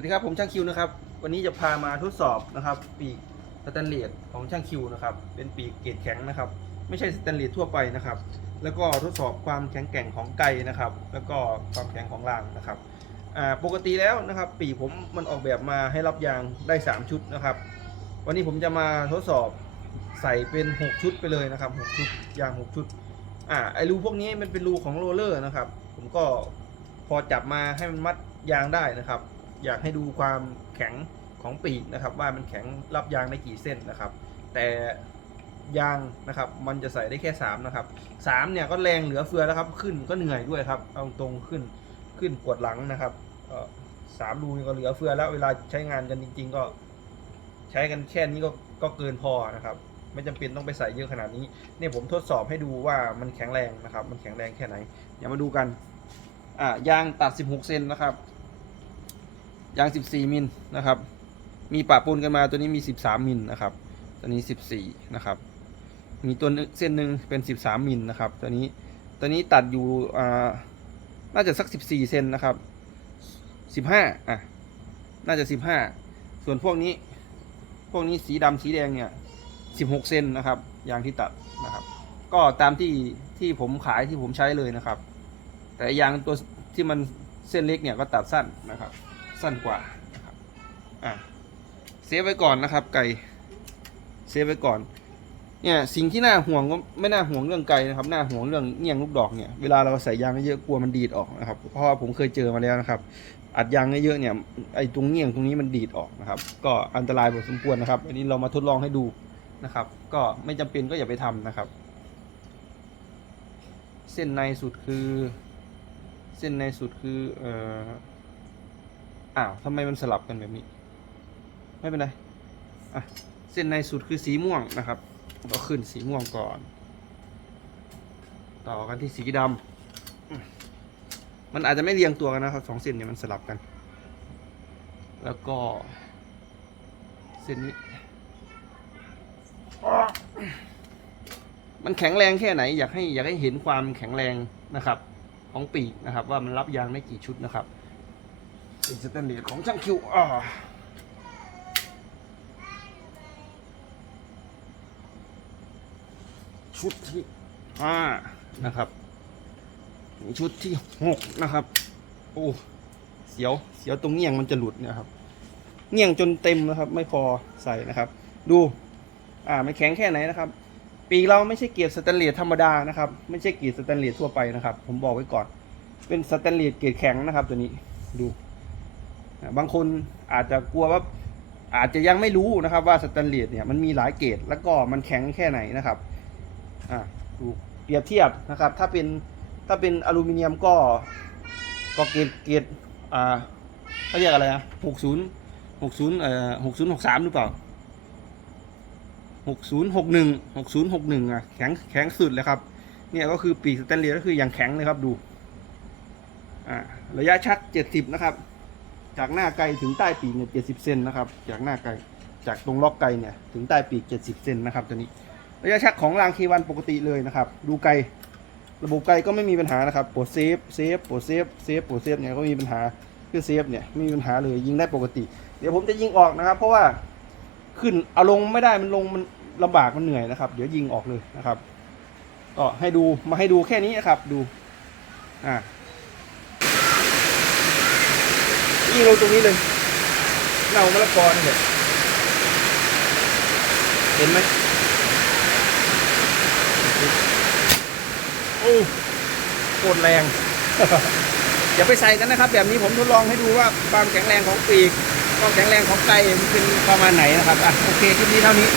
วัสดีครับผมช่างคิวนะครับวันนี้จะพามาทดสอบนะครับ ปีกสแตนเลสของช่างคิวนะครับ เป็นปีกเกรดแข็งนะครับ ไม่ใช่สแตนเลสทั่วไปนะครับ แล้วก็ทดสอบความแข็งแกร่งของไกนะครับ แล้วก็ความแข็งของรางนะครับปกติแล้วนะครับ ปีกผมมันออกแบบมาให้รับยางได้ 3 ชุดนะครับ วันนี้ผมจะมาทดสอบใส่เป็น 6 ชุดไปเลยนะครับ6ชุดยาง 6 ชุดอ่าไอรูพวกนี้มันเป็นรูของโรเลอร์นะครับ ผมก็พอจับมาให้มันมัดยางได้นะครับ อยากให้ดูความแข็งของปีกนะครับ ว่ามันแข็งรับยางได้กี่เส้นนะครับ แต่ยางนะครับ มันจะใส่ได้แค่3นะครับ3เนี่ยก็แรงเหลือเฟือแล้วครับ ขึ้นก็เหนื่อยด้วยครับเอาตรงขึ้นขึ้นปวดหลังนะครับสามรูก็เหลือเฟือแล้วเวลาใช้งานกันจริง ๆ ก็ใช้กันแค่นี้ก็ก็เกินพอนะครับ ไม่จำเป็นต้องไปใส่เยอะขนาดนี้เนี่ยผมทดสอบให้ดูว่ามันแข็งแรงนะครับ มันแข็งแรงแค่ไหนเดี๋ยวมาดูกันอ่ายางตัด 16 เซนนะครับ ยาง 14 มิลนะครับ มีปะปนกันมาตัวนี้มี 13 มิลนะครับ ตัวนี้ 14 นะครับ มีตัวนึงเส้นหนึ่งเป็น 13 มิลนะครับ ตัวนี้ ตัวนี้ตัดอยู่อ่าน่าจะสัก 14 เซนนะครับ 15 อะ น่าจะ 15 ส่วนพวกนี้ พวกนี้สีดำสีแดงเนี่ย 16 เซนนะครับ ยางที่ตัดนะครับ ก็ตามที่ที่ผมขายที่ผมใช้เลยนะครับ แต่ยางตัวที่มันเส้นเล็กเนี่ยก็ตัดสั้นนะครับ สั้นกว่านะครับอะเซฟไว้ก่อนนะครับ ไก่เซฟไว้ก่อนเนี่ยสิ่งที่น่าห่วงก็ไม่น่าห่วงเรื่องไก่นะครับน่าห่วงเรื่องเงี่ยงลูกดอกเนี่ยเวลาเราใส่ยางเยอะกลัวมันดีดออกนะครับเพราะว่าผมเคยเจอมาแล้วนะครับอัดยางเยอะเนี่ยไอ้ตรงเงี่ยงตรงนี้มันดีดออกนะครับ ก็อันตรายพอสมควรนะครับ อันนี้เรามาทดลองให้ดูนะครับ ก็ไม่จำเป็นก็อย่าไปทำนะครับ เส้นในสุดคือ เส้นในสุดคือเอ่อ อ้าวทำไมมันสลับกันแบบนี้ ไม่เป็นไรอะเส้นในสุดคือสีม่วงนะครับเราขึ้นสีม่วงก่อน ต่อกันที่สีดำมันอาจจะไม่เรียงตัวกันนะครับสองเส้นเนี่ยมันสลับกัน แล้วก็ เส้นนี้ มันแข็งแรงแค่ไหน อยากให้อยากให้เห็นความแข็งแรงนะครับ ของปีกนะครับ ว่ามันรับยางได้กี่ชุดนะครับ เป็นสแตนเลสของช่างคิวอ่าชุดที่ห้านะครับชุดที่หกนะครับ โอ้เสียวเสียวตรงเงี่ยงมันจะหลุดนะครับ เงี่ยงจนเต็มนะครับ ไม่พอใส่นะครับ ดู อ่ามันแข็งแค่ไหนนะครับ ปีเราไม่ใช่เกรดสแตนเลสธรรมดานะครับ ไม่ใช่เกรดสแตนเลสทั่วไปนะครับ ผมบอกไว้ก่อน เป็นสแตนเลสเกรดแข็งนะครับ ตัวนี้ดู บางคนอาจจะกลัวว่าอาจจะยังไม่รู้นะครับว่าสแตนเลสเนี่ยมันมีหลายเกรดแล้วก็มันแข็งแค่ไหนนะครับอ่าดูเปรียบเทียบนะครับ ถ้าเป็นถ้าเป็นอลูมิเนียมก็ก็เกรดเกรดอ่าเขาเรียกอะไรนะหกศูนย์หกศูนย์เอ่อหกศูนย์หกสามหรือเปล่าหกศูนย์หกหนึ่งหกศูนย์หกหนึ่งอะแข็งแข็งสุดเลยครับ เนี่ยก็คือปีกสแตนเลสก็คืออย่างแข็งเลยครับดูอ่าระยะชักเจ็ดสิบนะครับ จากหน้าไกลถึงใต้ปีกเนี่ยเจ็ดสิบเซนนะครับ จากหน้าไกลจากตรงล็อกไกลเนี่ยถึงใต้ปีกเจ็ดสิบเซนนะครับตัวนี้ระยะชักของรางเควันปกติเลยนะครับ ดูไกลระบบไกลก็ไม่มีปัญหานะครับปรดเซฟเซฟปรดเซฟเซฟปรดเซฟเนี่ยก็มีปัญหาคือเซฟเนี่ยไม่มีปัญหาเลยยิงได้ปกติ เดี๋ยวผมจะยิงออกนะครับ เพราะว่าขึ้นเอาลงไม่ได้มันลงมันลำบากมันเหนื่อยนะครับ เดี๋ยวยิงออกเลยนะครับก็ให้ดูมาให้ดูแค่นี้นะครับดูอ่า ยิงลงตรงนี้เลยเน่ามะละกอนี่เลยเห็นไหมโอ้โคตรแรงอย่าไปใส่กันนะครับ แบบนี้ผมทดลองให้ดูว่าความแข็งแรงของปีกความแข็งแรงของไก่มันเป็นประมาณไหนนะครับอะโอเคคลิปนี้เท่านี้